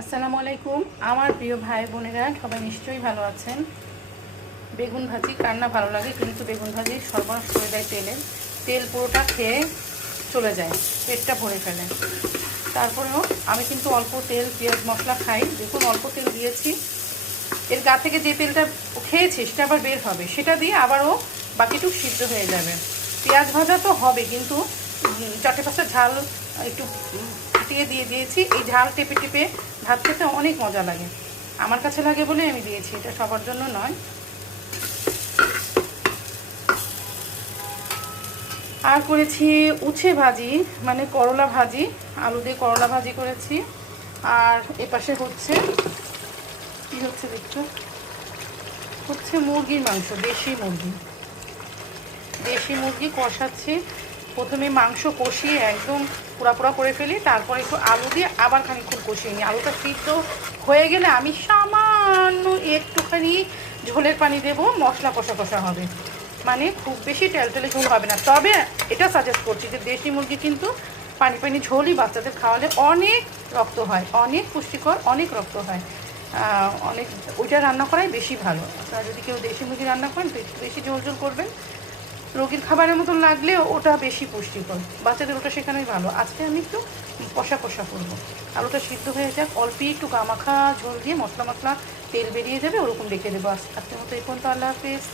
আসসালামু আলাইকুম আমার প্রিয় ভাই বোনেরা, সবাই নিশ্চয়ই ভালো আছেন। বেগুন ভাজি কার না ভালো লাগে, কিন্তু বেগুন ভাজি সর্বনাশ করে দেয় তেল পুরোটা খেয়ে চলে যায়, পেটটা ভরে ফেলে। তারপরেও আমি কিন্তু অল্প তেল পেঁয়াজ মশলা খাই। দেখুন অল্প তেল দিয়েছি, এর গা থেকে যে তেলটা খেয়েছি সেটা আবার বের হবে, সেটা দিয়ে আবারও বাকিটুকু সিদ্ধ হয়ে যাবে। পেঁয়াজ ভাজা তো হবে, কিন্তু চারটে পাঁচটা ঝাল একটু ফুটিয়ে দিয়ে দিয়েছি। এই ঝাল টেপে টেপে ভাত খেতে অনেক মজা লাগে, আমার কাছে লাগে বলে আমি দিয়েছি, এটা সবার জন্য নয়। আর করেছি উচ্ছে ভাজি, মানে করলা ভাজি, আলু দিয়ে করলা ভাজি করেছি। আর এপাশে হচ্ছে কি হচ্ছে দেখছো, হচ্ছে মুরগির মাংস, দেশি মুরগি কষাচ্ছি। প্রথমে মাংস কষিয়ে একদম পোড়া পোড়া করে ফেলি, তারপরে একটু আলু দিয়ে আবার খানিকক্ষণ কষিয়ে নিই। আলুটা সিদ্ধ হয়ে গেলে আমি সামান্য একটুখানি ঝোলের পানি দেব, মশলা কষা কষা হবে, মানে খুব বেশি টেলটেলে ঝোল হবে না। তবে এটা সাজেস্ট করছি যে দেশি মুরগি কিন্তু পানি পানি ঝোলই বাচ্চাদের খাওয়ালে অনেক রক্ত হয়, অনেক পুষ্টিকর, অনেক রক্ত হয়, অনেক, ওইটা রান্না করাই বেশি ভালো। আপনারা যদি কেউ দেশি মুরগি রান্না করেন তো একটু বেশি ঝোল ঝোল করবেন, রোগীর খাবারের মতন লাগলেও ওটা বেশি পুষ্টিকর, বাচ্চাদের ওটা শেখানোই ভালো। আজকে আমি একটু কষা কষা করবো, আলুটা সিদ্ধ হয়ে যাক, অল্প একটু গামাখা ঝোল দিয়ে মশলা মশলা তেল বেরিয়ে যাবে, ওরকম রেখে দেবো। আজকের মতো এই পর্যন্ত, আল্লাহ হাফেজ।